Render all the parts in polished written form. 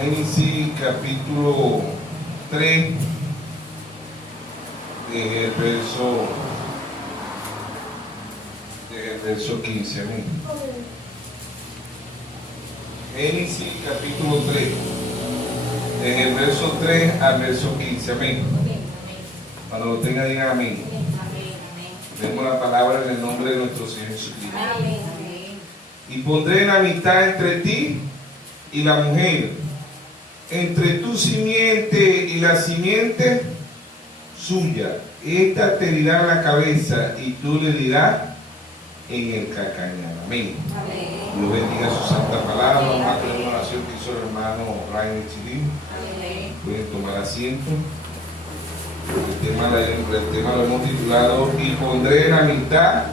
Génesis capítulo 3, desde el verso 15. Amén. Génesis capítulo 3, desde el verso 3 al verso 15. Amén. Cuando lo tenga, digan amén. Leemos la palabra en el nombre de nuestro Señor Jesucristo. Y pondré enemistad entre ti y la mujer, entre tu simiente y la simiente suya. Esta te dirá en la cabeza y tú le dirás en el calcañar. Amén. Dios bendiga su santa palabra. Vamos a tener una oración que hizo el hermano Ryan Chilín. Pueden tomar asiento. El tema lo hemos titulado: y pondré enemistad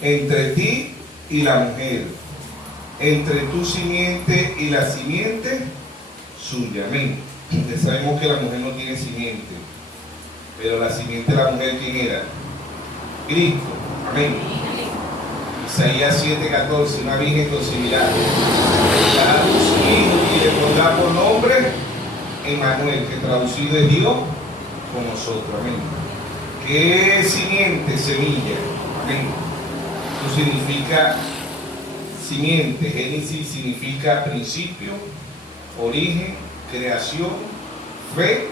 entre ti y la mujer, entre tu simiente y la simiente suya. Amén. Ya sabemos que la mujer no tiene simiente, pero la simiente de la mujer, ¿quién era? Cristo. Amén. Isaías 7:14: una virgen concebirá, dará a luz un hijo y le pondrá por nombre Emmanuel, que traducido es Dios con nosotros. Amén. ¿Qué simiente? Semilla. Amén. Eso significa simiente. Génesis significa principio, origen, creación. Fe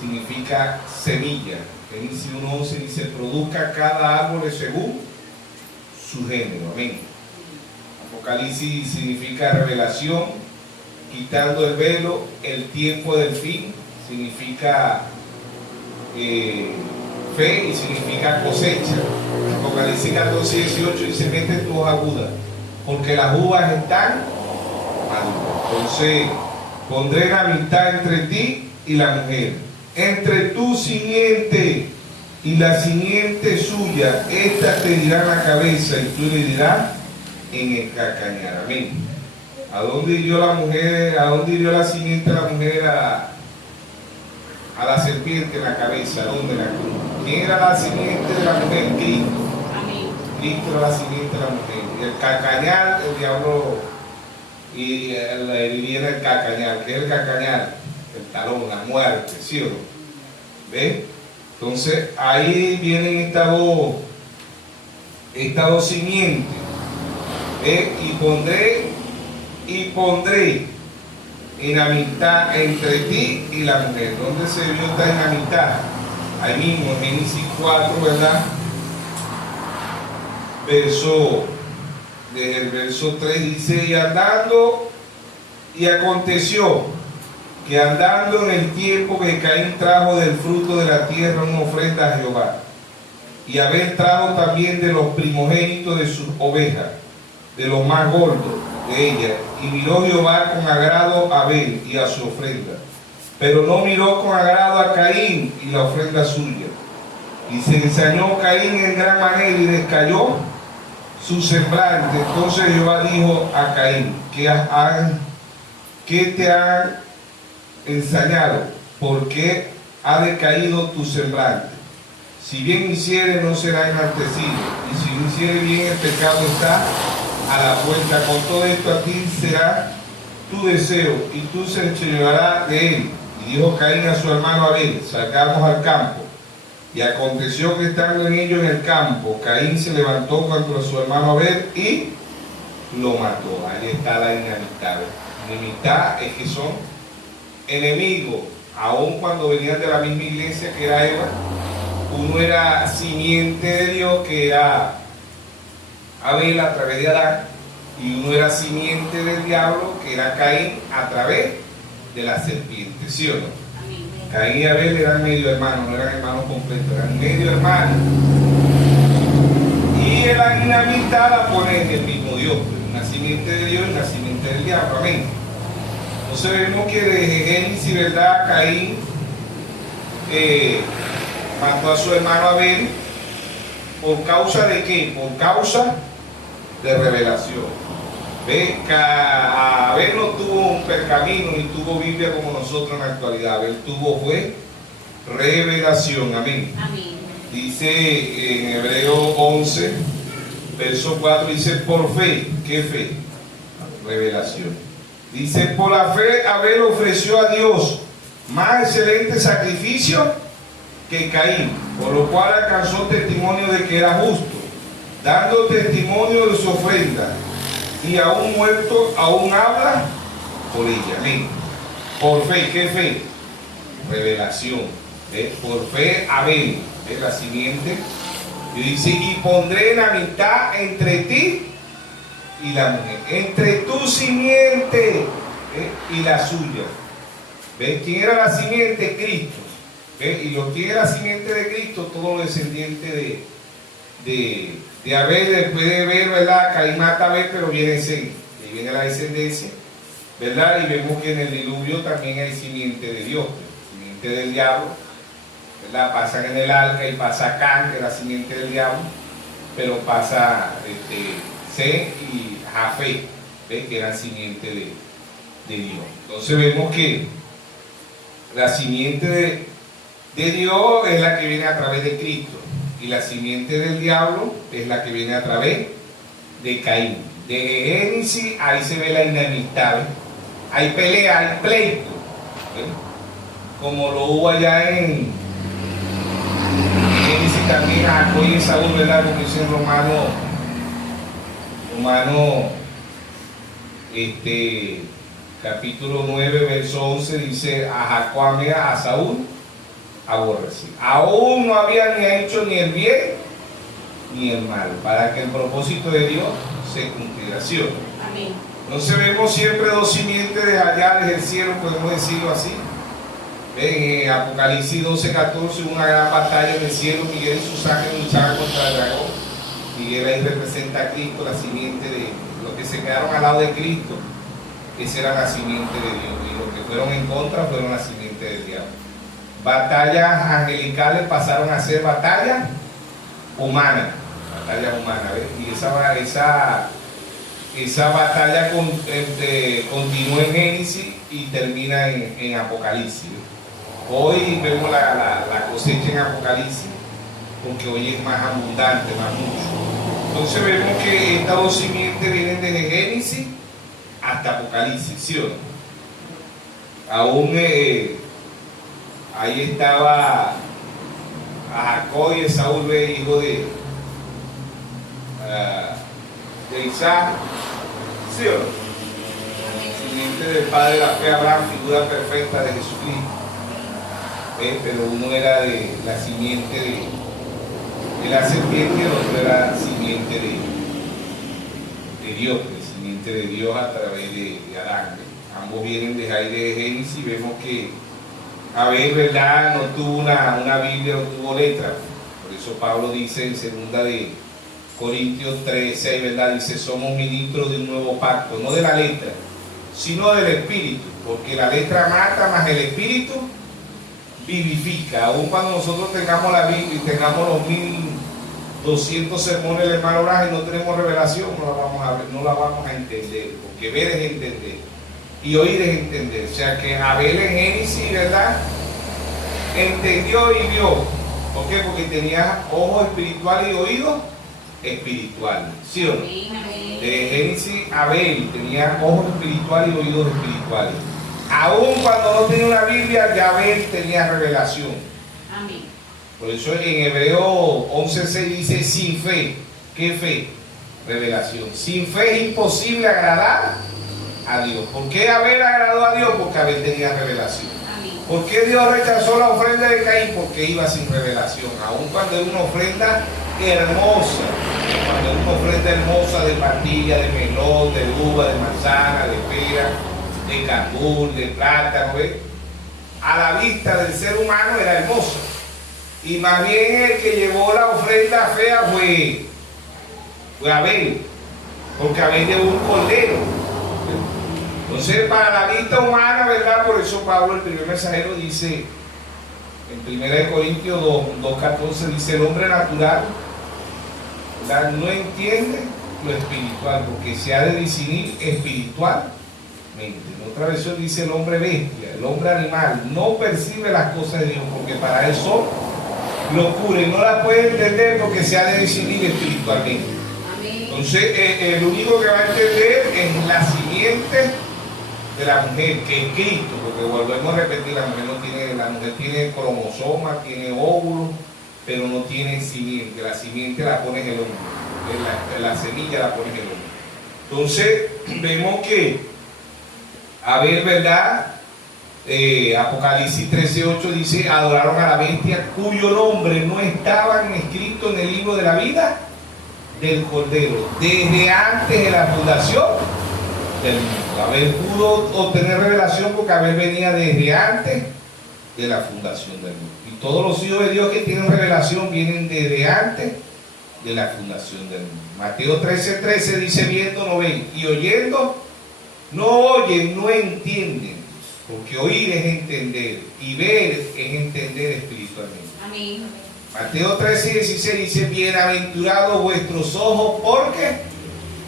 significa semilla. Génesis 1:11 dice: produzca cada árbol según su género. Amén. Apocalipsis significa revelación, quitando el velo, el tiempo del fin. Significa fe y significa cosecha. Apocalipsis 14:18 dice: mete tu hoja aguda, porque las uvas están maduras. Entonces, pondré enemistad entre ti y la mujer, entre tu simiente y la simiente suya. Esta te dirá en la cabeza y tú le dirás en el calcañar. Amén. ¿A dónde hirió la mujer? ¿A dónde hirió la simiente de la mujer? A la serpiente en la cabeza. ¿A dónde la cruz? ¿Quién era la simiente de la mujer? Cristo. Amén. Cristo era la simiente de la mujer. Y el calcañar, el diablo, y la herida en el calcañar. ¿Qué es el calcañar? El talón, la muerte, ¿sí o no? ¿Ven? Entonces ahí vienen estas dos simientes. ¿Ven? Y pondré enemistad entre ti y la mujer. ¿Dónde se vio esta enemistad? Ahí mismo, en Génesis 4, ¿verdad? Desde el verso 3 dice: y aconteció que andando en el tiempo que Caín trajo del fruto de la tierra una ofrenda a Jehová, y Abel trajo también de los primogénitos de sus ovejas, de los más gordos de ella, y miró Jehová con agrado a Abel y a su ofrenda, pero no miró con agrado a Caín y la ofrenda suya. Y se ensañó Caín en gran manera y descayó su semblante. Entonces Jehová dijo a Caín: ¿qué te han ensañado? ¿Por qué ha decaído tu semblante? Si bien hiciere, no será enaltecido, y si no hiciere bien, el pecado está a la puerta. Con todo esto a ti será tu deseo, y tú se enseñorearás de él. Y dijo Caín a su hermano Abel: salgamos al campo. Y aconteció que estando en ellos en el campo, Caín se levantó contra su hermano Abel y lo mató. Ahí está la enemistad. Enemistad es que son enemigos, aun cuando venían de la misma iglesia que era Eva. Uno era simiente de Dios, que era Abel a través de Adán, y uno era simiente del diablo, que era Caín a través de la serpiente. ¿Sí o no? Caín y Abel eran medio hermanos, no eran hermanos completos, eran medio hermanos. Y la enemistad la pone en el mismo Dios, una simiente de Dios y una simiente del diablo. Amén. Entonces vemos que desde Génesis, ¿verdad? Caín mató a su hermano Abel. ¿Por causa de qué? Por causa de revelación. Ve, Abel no tuvo un pergamino ni tuvo Biblia como nosotros en la actualidad. Abel fue revelación. Amén. Amén. Dice en Hebreos 11, verso 4, dice: por fe. ¿Qué fe? Revelación. Dice, por la fe Abel ofreció a Dios más excelente sacrificio que Caín, por lo cual alcanzó testimonio de que era justo, dando testimonio de su ofrenda, y aún muerto aún habla por ella. Amén. Por fe, ¿qué fe? Revelación. Por fe Abel, es la simiente, y dice, y pondré enemistad entre ti y la mujer, entre tu simiente y la suya. ¿Ves? ¿Quién era la simiente? Cristo. ¿Ves? Y lo que era la simiente de Cristo, todos los descendientes de Abel, después de ver, ¿verdad? Caín mata a Abel, pero viene Seth, y viene la descendencia, ¿verdad? Y vemos que en el diluvio también hay simiente de Dios, simiente del diablo, ¿verdad? Pasan en el arca y pasa Can, que es la simiente del diablo, pero pasa Seth y Jafet, ¿ves? Que eran simiente de Dios. Entonces vemos que la simiente de Dios es la que viene a través de Cristo, y la simiente del diablo es la que viene a través de Caín. De Génesis, ahí se ve la enemistad, ¿ves? Hay pelea, hay pleito, ¿ves? Como lo hubo allá en Génesis también, a Jacob y Esaú, ¿verdad? Como dice en Romano capítulo 9, verso 11, dice, a Jacob amé, a Saúl aborrecí. Aún no había ni hecho ni el bien ni el mal, para que el propósito de Dios se cumpliera. ¿Sí o no? Amén. Entonces vemos siempre dos simientes de allá desde el cielo, podemos decirlo así. En Apocalipsis 12:14, una gran batalla en el cielo, Miguel y sus ángeles luchaban contra el dragón. Miguel ahí representa a Cristo, la simiente de los que se quedaron al lado de Cristo, esa era la simiente de Dios, y los que fueron en contra fueron la simiente del diablo. Batallas angelicales pasaron a ser batallas humanas, ¿ves? Y esa batalla continúa en Génesis y termina en Apocalipsis. Hoy vemos la cosecha en Apocalipsis, porque hoy es más abundante, más mucho. Entonces vemos que estas dos simientes vienen desde Génesis hasta Apocalipsis, ¿sí o no? Aún ahí estaba a Jacob y Esaú, hijo de Isaac, ¿sí o no? Simiente del padre de la fe, Abraham, figura perfecta de Jesucristo. Pero uno era de la simiente de la serpiente y el otro era la simiente de Dios, la simiente de Dios a través de Adán. Ambos vienen de ahí de Génesis, y vemos que Abel, ¿verdad?, no tuvo una Biblia, no tuvo letra. Por eso Pablo dice en 2 de Corintios 3:6, ¿verdad? Dice, somos ministros de un nuevo pacto, no de la letra, sino del Espíritu, porque la letra mata, más el Espíritu vivifica. Aun cuando nosotros tengamos la Biblia y tengamos los 1200 sermones del hermano Branham y no tenemos revelación, no la vamos a ver, no la vamos a entender, porque ver es entender y oír es entender. O sea que Abel en Génesis, ¿verdad?, entendió y vio. ¿Por qué? Porque tenía ojos espirituales y oídos espirituales, ¿sí o no? De Génesis, Abel tenía ojos espirituales y oídos espirituales. Aún cuando no tenía una Biblia, ya Abel tenía revelación. Amén. Por eso en Hebreos 11:6 dice, sin fe. ¿Qué fe? Revelación. Sin fe es imposible agradar a Dios. ¿Por qué Abel agradó a Dios? Porque Abel tenía revelación. Amén. ¿Por qué Dios rechazó la ofrenda de Caín? Porque iba sin revelación. Aún cuando es una ofrenda hermosa, cuando es una ofrenda hermosa de patilla, de melón, de uva, de manzana, de pera, de cambur, de plátano, ¿ves? A la vista del ser humano era hermoso. Y más bien el que llevó la ofrenda fea fue Abel, porque Abel llevó un cordero. Entonces, para la vista humana, ¿verdad? Por eso Pablo, el primer mensajero, dice en 1 Corintios 2:14, dice, el hombre natural, ¿verdad?, no entiende lo espiritual, porque se ha de discernir espiritualmente. En otra versión dice, el hombre bestia, el hombre animal, no percibe las cosas de Dios, porque para él son locura y no las puede entender, porque se ha de discernir espiritualmente. Amén. Entonces, el único que va a entender es la simiente de la mujer, que es Cristo, porque volvemos a repetir, la mujer tiene cromosoma, tiene óvulo, pero no tiene simiente. La simiente la pone el hombre, la semilla la pone el hombre. Entonces vemos que Abel, ¿verdad? Apocalipsis 13:8 dice: adoraron a la bestia cuyo nombre no estaba escrito en el libro de la vida del Cordero desde antes de la fundación del mundo. Abel pudo obtener revelación porque Abel venía desde antes de la fundación del mundo. Y todos los hijos de Dios que tienen revelación vienen desde antes de la fundación del mundo. Mateo 13:13 dice: viendo no ven, y oyendo no oyen, no entienden. Porque oír es entender, y ver es entender espiritualmente. Amén. Mateo 13:16 dice: bienaventurados vuestros ojos porque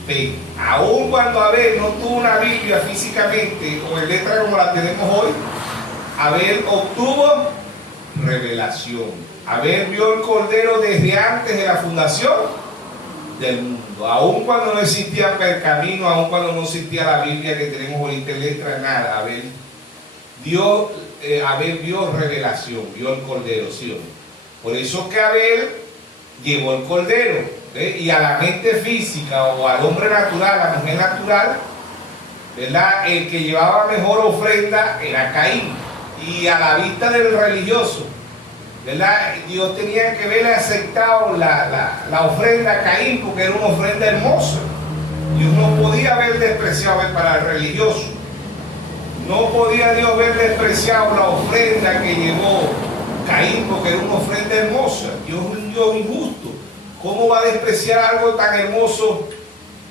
ven. Aun cuando Abel no tuvo una Biblia físicamente o en letra como la tenemos hoy, Abel obtuvo revelación. Abel vio el Cordero desde antes de la fundación del mundo. Aun cuando no existía pergamino, aun cuando no existía la Biblia que tenemos ahorita en letra, nada. Abel vio revelación, vio el Cordero, ¿sí o no? Por eso que Abel llevó el Cordero, y a la mente física o al hombre natural, a la mujer natural, ¿verdad? El que llevaba mejor ofrenda era Caín, y a la vista del religioso, ¿verdad? Dios tenía que haberle aceptado la ofrenda a Caín porque era una ofrenda hermosa. Dios no podía haber despreciado para el religioso. No podía Dios haber despreciado la ofrenda que llevó Caín porque era una ofrenda hermosa. Dios es un Dios injusto. ¿Cómo va a despreciar algo tan hermoso?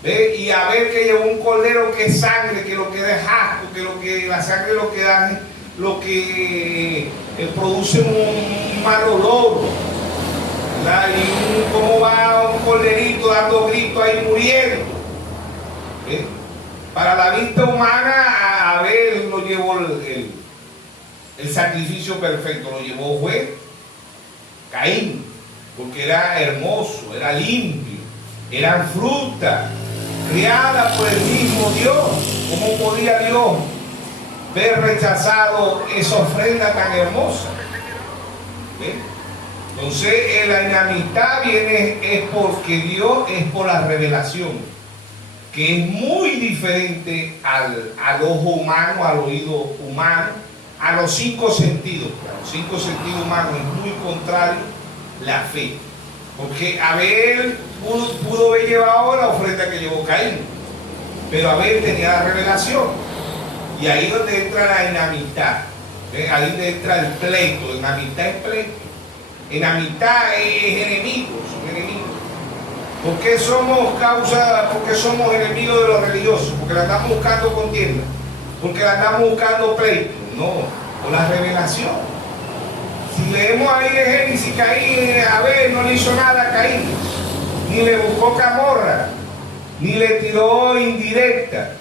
¿Ve? Y a ver que llevó un cordero que es sangre, que lo que da es asco, que la sangre lo que da, lo que produce un mal olor. ¿Verdad? Y cómo va un corderito dando gritos ahí muriendo. ¿Ve? Para la vista humana, Abel lo llevó el sacrificio perfecto, lo llevó fue Caín, porque era hermoso, era limpio, eran frutas criadas por el mismo Dios. ¿Cómo podía Dios ver rechazado esa ofrenda tan hermosa? ¿Ve? Entonces la enemistad viene es porque Dios es por la revelación, que es muy diferente al ojo humano, al oído humano, a los 5 sentidos. A los 5 sentidos humanos es muy contrario la fe. Porque Abel pudo haber llevado la ofrenda que llevó Caín, pero Abel tenía la revelación. Y ahí es donde entra la enemistad. Ahí es donde entra el pleito. Enemistad es pleito. Enemistad es enemigos, son enemigos. ¿Por qué somos enemigos de los religiosos? Porque la andamos buscando contienda, porque la andamos buscando pleito. No, por la revelación. Si leemos ahí de Génesis, Caín, Abel no le hizo nada a Caín, ni le buscó camorra, ni le tiró indirecta,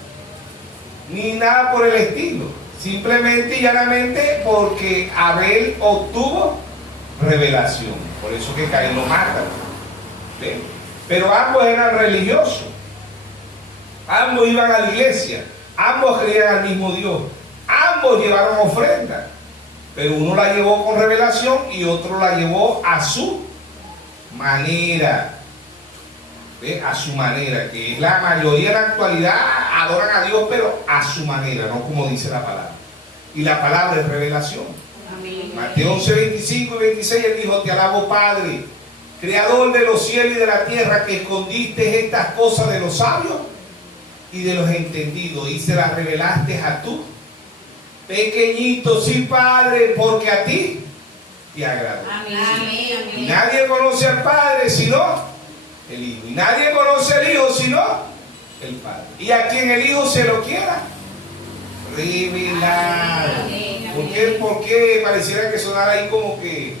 ni nada por el estilo. Simplemente y llanamente porque Abel obtuvo revelación. Por eso que Caín lo mata. ¿Ven? Pero ambos eran religiosos, ambos iban a la iglesia, ambos creían al mismo Dios, ambos llevaron ofrenda, pero uno la llevó con revelación y otro la llevó a su manera. ¿Ve? A su manera, que es la mayoría de la actualidad, adoran a Dios, pero a su manera, no como dice la palabra. Y la palabra es revelación. Amén. Mateo 11:25 y 26, él dijo: te alabo, Padre, Creador de los cielos y de la tierra, que escondiste estas cosas de los sabios y de los entendidos y se las revelaste a tú, pequeñito. Sí, Padre, porque a ti te agrada. Amén. Amén. Y nadie conoce al Padre sino el Hijo, y nadie conoce al Hijo sino el Padre, y a quien el Hijo se lo quiera revelar. ¿Por qué pareciera que sonara ahí como que,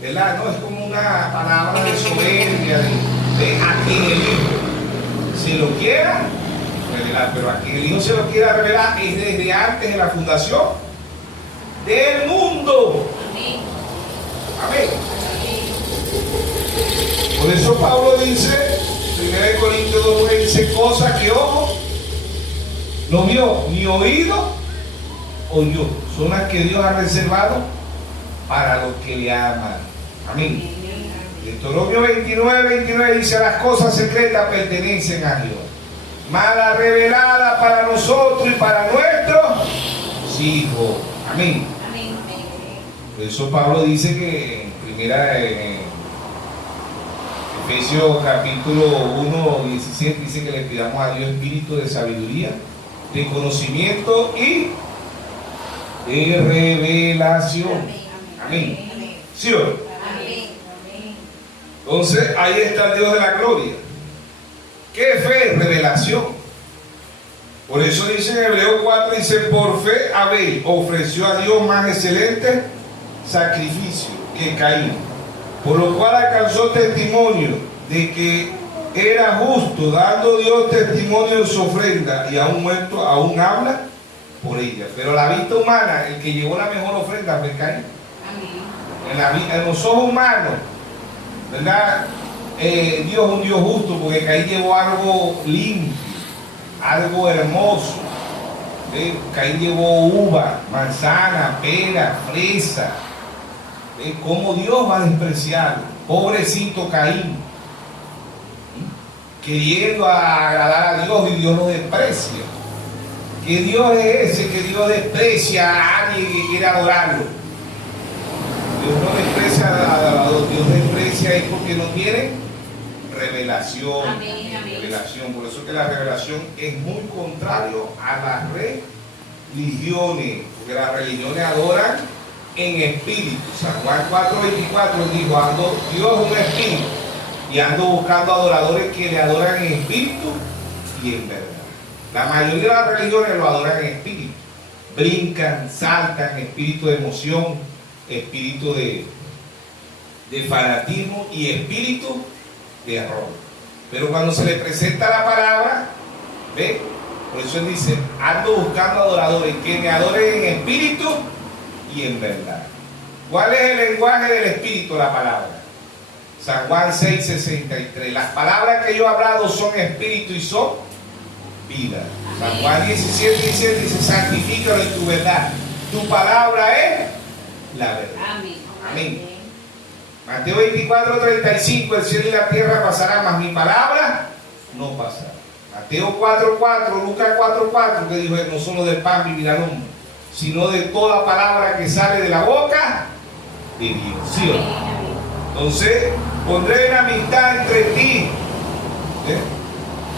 ¿verdad? No, es como una palabra de soberbia, de a quien el Hijo se lo quiera revelar, pero a quien el Hijo se lo quiera revelar es desde antes de la fundación del mundo. Amén. Amén. Por eso Pablo dice, 1 Corintios 2:9, dice: cosas que ojo no vio, ni oído oyó. Son las que Dios ha reservado para los que le aman. Amén. Deuteronomio 29 dice: las cosas secretas pertenecen a Dios, mas la revelada para nosotros y para nuestros hijos. Amén. Por eso Pablo dice que en primera Efesios capítulo 1, 17 dice que le pidamos a Dios espíritu de sabiduría, de conocimiento y de revelación. Amén. ¿Sí o no? Entonces, ahí está el Dios de la gloria. ¿Qué fe? Revelación. Por eso dice en Hebreos 4, dice: por fe Abel ofreció a Dios más excelente sacrificio que Caín, por lo cual alcanzó testimonio de que era justo, dando Dios testimonio en su ofrenda, y aún muerto aún habla por ella. Pero a la vista humana, el que llevó la mejor ofrenda fue Caín. En los ojos humanos, ¿verdad? Dios es un Dios justo, porque Caín llevó algo limpio, algo hermoso. Caín llevó uva, manzana, pera, fresa. ¿Cómo Dios va a despreciarlo? Pobrecito Caín, queriendo agradar a Dios, y Dios lo desprecia. ¿Qué Dios es ese que Dios desprecia a alguien que quiere adorarlo? Dios no desprecia al adorador, Dios desprecia es porque no tiene revelación. Amén. Revelación. Por eso que la revelación es muy contrario a las religiones, porque las religiones adoran en espíritu. San Juan 4:24 dijo: ando, Dios es un espíritu, y ando buscando adoradores que le adoran en espíritu y en verdad. La mayoría de las religiones lo adoran en espíritu, brincan, saltan, espíritu de emoción, espíritu de fanatismo y espíritu de error. Pero cuando se le presenta la palabra, ¿ve? Por eso él dice: ando buscando adoradores que me adoren en espíritu y en verdad. ¿Cuál es el lenguaje del espíritu? La palabra. San Juan 6:63. Las palabras que yo he hablado son espíritu y son vida. San Juan 17:17 dice: santifícalo en tu verdad. Tu palabra es la verdad. Amén. Mateo 24:35. El cielo y la tierra pasarán, mas mi palabra no pasará. Mateo 4:4, Lucas 4:4, que dijo: no solo del pan vivirá el hombre, sino de toda palabra que sale de la boca de Dios. ¿Sí o no? Entonces, pondré la amistad entre ti.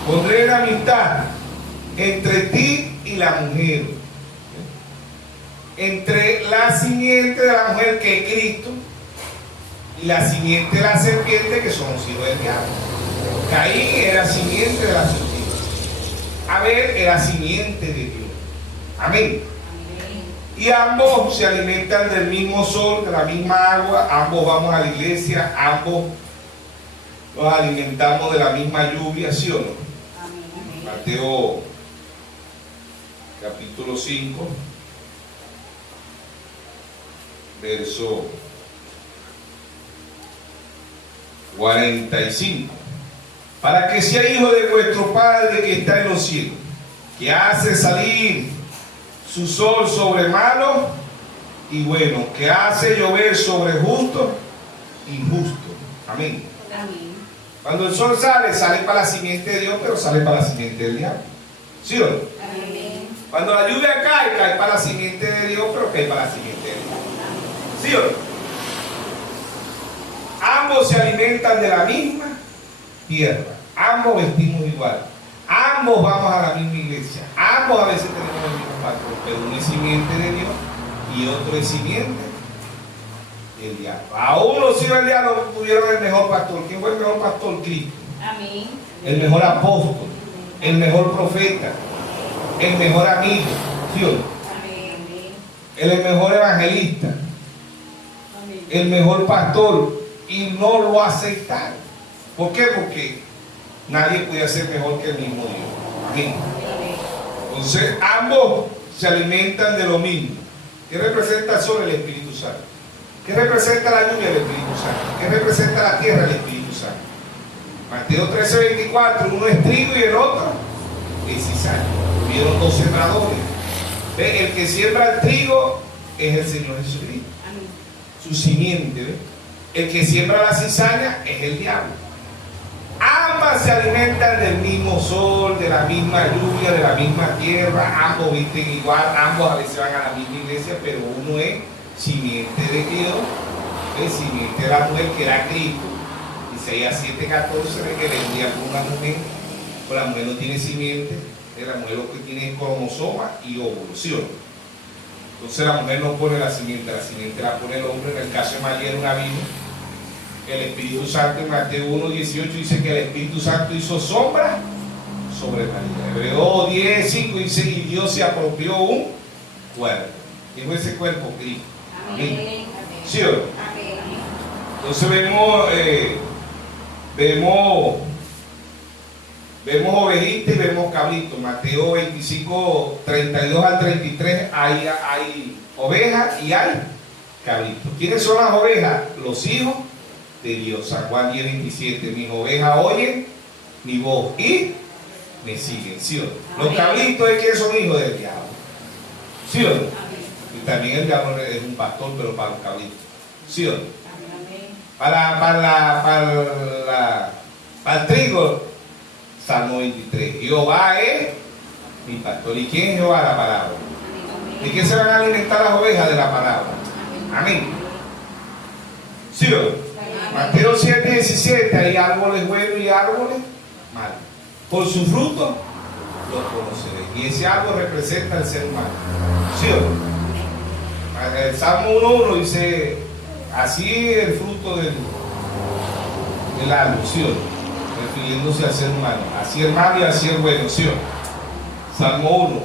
Pondré la amistad entre ti y la mujer. Entre la simiente de la mujer, que es Cristo, y la simiente de la serpiente, que son los hijos del diablo. Caín era simiente de la serpiente, Abel era simiente de Dios. Amén. Y ambos se alimentan del mismo sol, de la misma agua, ambos vamos a la iglesia, ambos nos alimentamos de la misma lluvia, ¿sí o no? Mateo capítulo 5, verso 45. Para que sea hijo de vuestro Padre que está en los cielos, que hace salir su sol sobre malos y buenos, que hace llover sobre justos e injustos. Amén. Cuando el sol sale, sale para la simiente de Dios, pero sale para la simiente del diablo. ¿Sí o no? Amén. Cuando la lluvia cae, cae para la simiente de Dios, pero cae para la simiente del diablo. ¿Sí o no? Ambos se alimentan de la misma tierra, ambos vestimos igual, ambos vamos a la misma iglesia, ambos a veces tenemos el mismo pastor, pero uno es simiente de Dios y otro es simiente del diablo. A uno sí el diablo tuvieron el mejor pastor. ¿Quién fue el mejor pastor? Cristo. Amén. El mejor apóstol, el mejor profeta, el mejor amigo, Dios, el mejor evangelista, el mejor pastor, y no lo aceptaron. ¿Por qué? Porque nadie podía ser mejor que el mismo Dios. Amén. Entonces ambos se alimentan de lo mismo. ¿Qué representa el sol? El Espíritu Santo. ¿Qué representa la lluvia? El Espíritu Santo. ¿Qué representa la tierra? El Espíritu Santo. Mateo 13:24, uno es trigo y el otro es cizaña. Hubieron dos sembradores. ¿Ve? El que siembra el trigo es el Señor Jesucristo. Amén. Su simiente. ¿Ve? El que siembra la cizaña es el diablo. Ambas se alimentan del mismo sol, de la misma lluvia, de la misma tierra. Ambos visten igual, ambos a veces van a la misma iglesia, pero uno es simiente de Dios, es simiente de la mujer que era Cristo. Isaías 7:14 ve que le envía por una mujer, pues la mujer no tiene simiente, la mujer lo que tiene es cromosoma y óvulo. Entonces la mujer no pone la simiente la pone el hombre. En el caso de María era una virgen. El Espíritu Santo en Mateo 1:18 dice que el Espíritu Santo hizo sombra sobre María. Hebreo 10:5 dice, y Dios se apropió un cuerpo. ¿Quién fue ese cuerpo? Cristo. Amén. Amén. ¿Sí o no? Amén. Entonces vemos ovejitas y vemos cabritos. Mateo 25:32-33 hay ovejas y hay cabritos. ¿Quiénes son las ovejas? Los hijos de Dios. San Juan 10:27, mis ovejas oyen mi voz y me siguen. ¿Sí o no? Los cabritos es que son hijos del diablo. ¿Sí o no? Y también el diablo es un pastor, pero para los cabritos. ¿Sí o no? Para el trigo, Salmo 23. Jehová es mi pastor. ¿Y quién es Jehová? La palabra. ¿De qué se van a alimentar las ovejas? De la palabra. Amén. ¿Sí o no? Mateo 7:17, hay árboles buenos y árboles malos. Por su fruto los conoceréis. Y ese árbol representa al ser humano. ¿Sí o no? El Salmo 1:1 dice, así el fruto del árbol, ¿sí o no? Refiriéndose al ser humano. Así el malo y así el bueno, ¿sí o no? Salmo 1.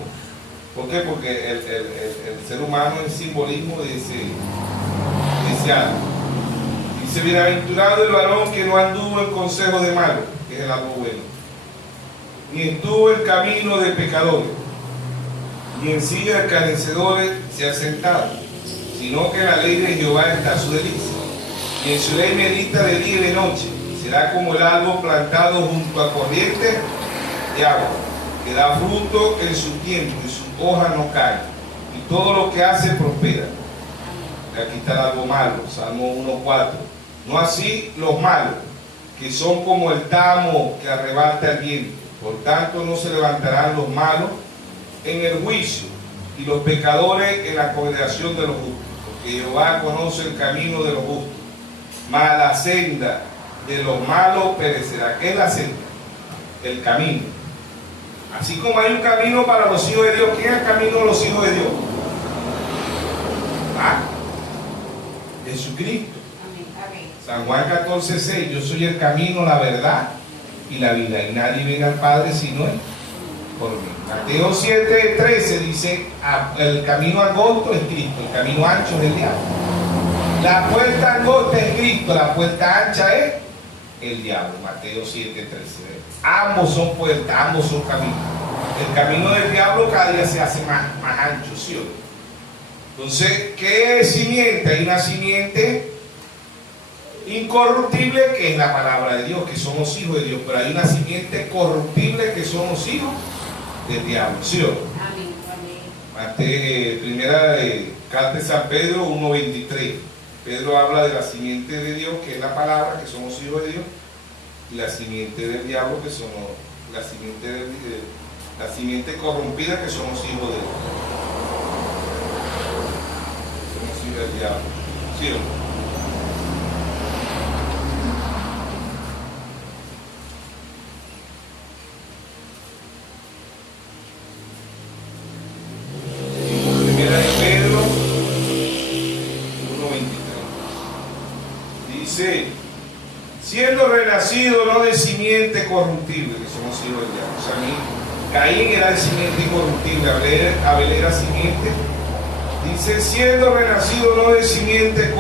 ¿Por qué? Porque el ser humano es simbolismo de ese árbol. Dice, bienaventurado el varón que no anduvo en consejo de malo, que es el árbol bueno, ni estuvo en camino de pecadores, ni en silla de escarnecedores se ha sentado, sino que en la ley de Jehová está su delicia, y en su ley medita de día y de noche. Será como el árbol plantado junto a corrientes de agua, que da fruto en su tiempo, y su hoja no cae, y todo lo que hace prospera. Aquí está algo malo, Salmo 1:4. No así los malos, que son como el tamo que arrebata el viento. Por tanto no se levantarán los malos en el juicio, y los pecadores en la congregación de los justos. Porque Jehová conoce el camino de los justos, mas la senda de los malos perecerá. ¿Qué es la senda? El camino. Así como hay un camino para los hijos de Dios, ¿quién es el camino de los hijos de Dios? Jesucristo. San Juan 14:6, yo soy el camino, la verdad y la vida, y nadie viene al Padre si no es por mí. Mateo 7:13 dice, el camino angosto es Cristo, el camino ancho es el diablo. La puerta angosta es Cristo, la puerta ancha es el diablo. Mateo 7:13. Ambos son puertas, ambos son caminos. El camino del diablo cada día se hace más ancho, ¿sí o no? Entonces, ¿qué simiente? Hay una simiente incorruptible que es la palabra de Dios, que somos hijos de Dios, pero hay una simiente corruptible que somos hijos del diablo, ¿sí o no? Amén. Primera carta de San Pedro 1:23. Pedro habla de la simiente de Dios, que es la palabra, que somos hijos de Dios, y la simiente del diablo, que somos la simiente corrompida, que somos hijos de Dios. Somos hijos del diablo, ¿sí o no? Siendo renacido no de simiente corruptible, que somos hijos del diablo. O sea, Caín era de simiente incorruptible, Abel era simiente. Dice, siendo renacido no de simiente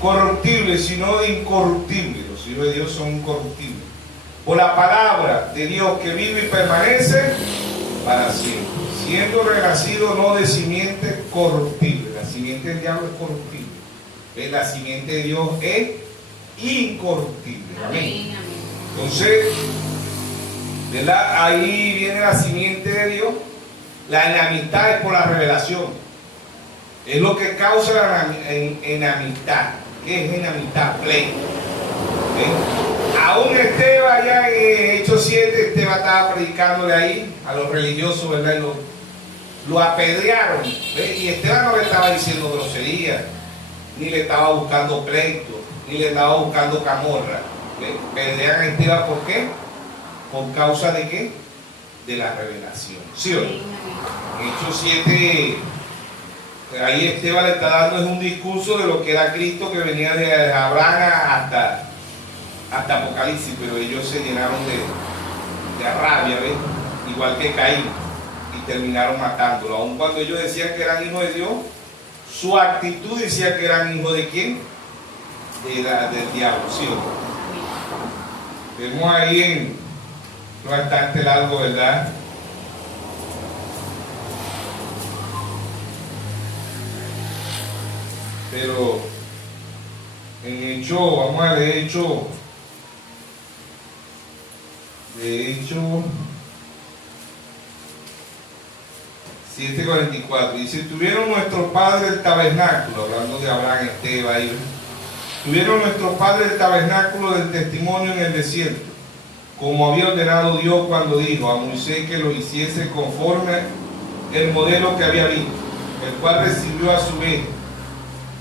corruptible, sino de incorruptible. Los hijos de Dios son incorruptibles. Por la palabra de Dios que vive y permanece para siempre. Siendo renacido no de simiente corruptible. La simiente del diablo es corruptible. La simiente de Dios es incorruptible. Amén. Entonces, ¿verdad? Ahí viene la simiente de Dios La enemistad es por la revelación. Es lo que causa la enemistad. ¿Qué es enemistad? Pleito. Aún Esteban, allá en Hechos 7, Esteban estaba predicándole ahí a los religiosos, ¿verdad? Y lo apedrearon. ¿Ves? Y Esteban no le estaba diciendo groserías, ni le estaba buscando pleito, ni le estaba buscando camorra. ¿Ves? Apedrean a Esteban, ¿por qué? ¿Por causa de qué? De la revelación. ¿Sí o no? En Hechos 7, ahí Esteban le está dando un discurso de lo que era Cristo, que venía de Abraham hasta Apocalipsis, pero ellos se llenaron de rabia, ¿ves? Igual que Caín, y terminaron matándolo. Aun cuando ellos decían que eran hijos de Dios, su actitud decía que eran hijos de ¿quién? Del diablo, ¿sí o no? Vemos ahí en bastante largo, ¿verdad? Pero en Hecho, vamos a leer Hecho. De hecho, 7:44 dice: tuvieron nuestros padres el tabernáculo, hablando de Abraham, Esteban, tuvieron nuestros padres el tabernáculo del testimonio en el desierto, como había ordenado Dios cuando dijo a Moisés que lo hiciese conforme el modelo que había visto, el cual recibió a su vez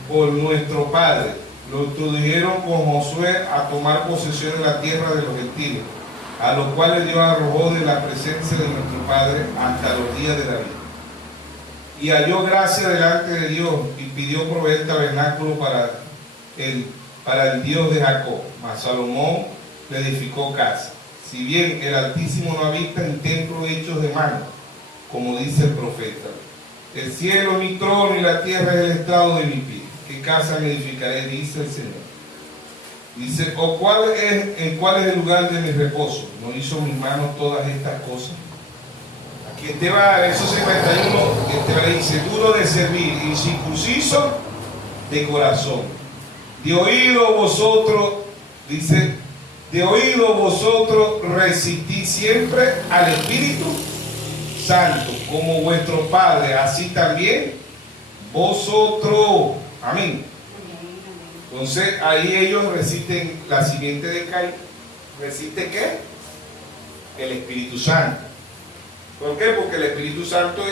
por nuestro padre. Lo introdujeron con Josué a tomar posesión de la tierra de los gentiles, a los cuales Dios arrojó de la presencia de nuestro Padre hasta los días de David. Y halló gracia delante de Dios y pidió proveer tabernáculo para el Dios de Jacob. Mas Salomón le edificó casa. Si bien el Altísimo no habita en templos hechos de mano, como dice el profeta: el cielo es mi trono y la tierra es el estrado de mi pie. ¿Qué casa me edificaré? Dice el Señor. Dice: ¿en cuál es el lugar de mi reposo? ¿No hizo mis manos todas estas cosas? Aquí Esteban, verso 51, Esteban dice: duro de servir, incircunciso de corazón. De oído vosotros, dice, de oído vosotros resistís siempre al Espíritu Santo, como vuestro Padre, así también vosotros. Amén. Entonces ahí ellos resisten la simiente de Caín. ¿Resiste qué? El Espíritu Santo. ¿Por qué? Porque el Espíritu Santo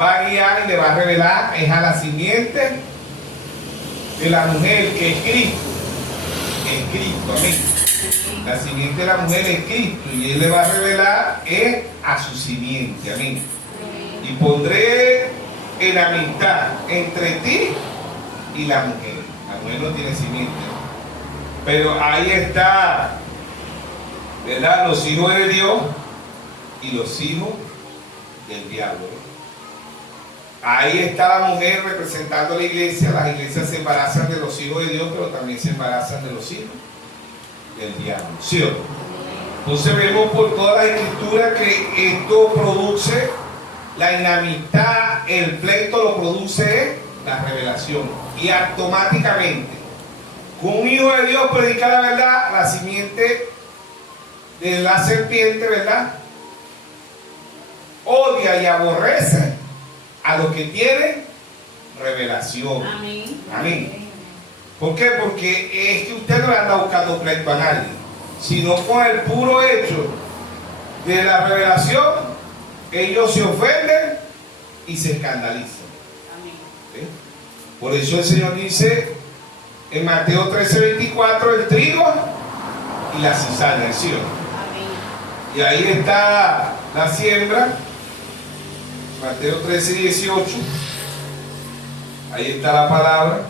va a guiar y le va a revelar es a la simiente de la mujer, que es Cristo. Es Cristo, amén. La simiente de la mujer es Cristo, y Él le va a revelar es a su simiente, amén. Y pondré enemistad entre ti y la mujer. La mujer no tiene simiente, pero ahí está, ¿verdad? Los hijos de Dios y los hijos del diablo. Ahí está la mujer representando a la iglesia. Las iglesias se embarazan de los hijos de Dios, pero también se embarazan de los hijos del diablo, ¿sí o no? Entonces vemos por toda la escritura que esto produce la enemistad, el pleito lo produce la revelación, y automáticamente con un hijo de Dios predica la verdad, la simiente de la serpiente, ¿verdad?, odia y aborrece a los que tienen revelación. Amén. Amén. ¿Por qué? Porque es que usted no le anda buscando pleito a nadie, sino con el puro hecho de la revelación ellos se ofenden y se escandalizan. ¿Sí? Por eso el Señor dice en Mateo 13:24: el trigo y la cizaña, ¿sí? Y ahí está la siembra. Mateo 13:18, ahí está la palabra.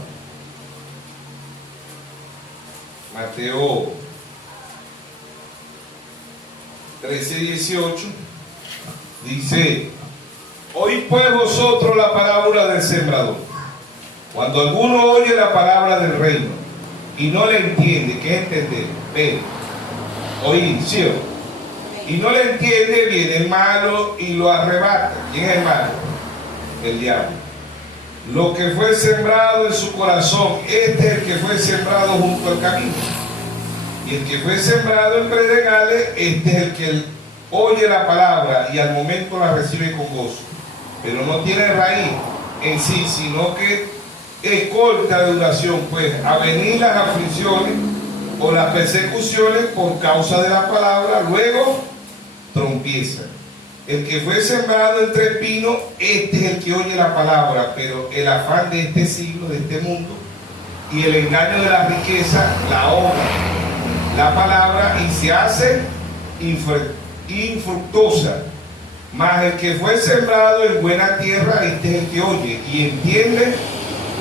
Mateo 13:18 dice: oíd pues vosotros la parábola del sembrador. Cuando alguno oye la palabra del reino y no le entiende, ¿qué es entender? Ver, oír, ¿sí o no? Y no le entiende, viene el malo y lo arrebata. ¿Quién es el malo? El diablo. Lo que fue sembrado en su corazón, este es el que fue sembrado junto al camino. Y el que fue sembrado en pedregales, este es el que oye la palabra y al momento la recibe con gozo, pero no tiene raíz en sí, sino que es corta de duración, pues a venir las aflicciones o las persecuciones por causa de la palabra, luego trompieza. El que fue sembrado entre espinos, este es el que oye la palabra, pero el afán de este siglo, de este mundo, y el engaño de la riqueza, la ahoga la palabra y se hace infructuosa. Mas el que fue sembrado en buena tierra, este es el que oye y entiende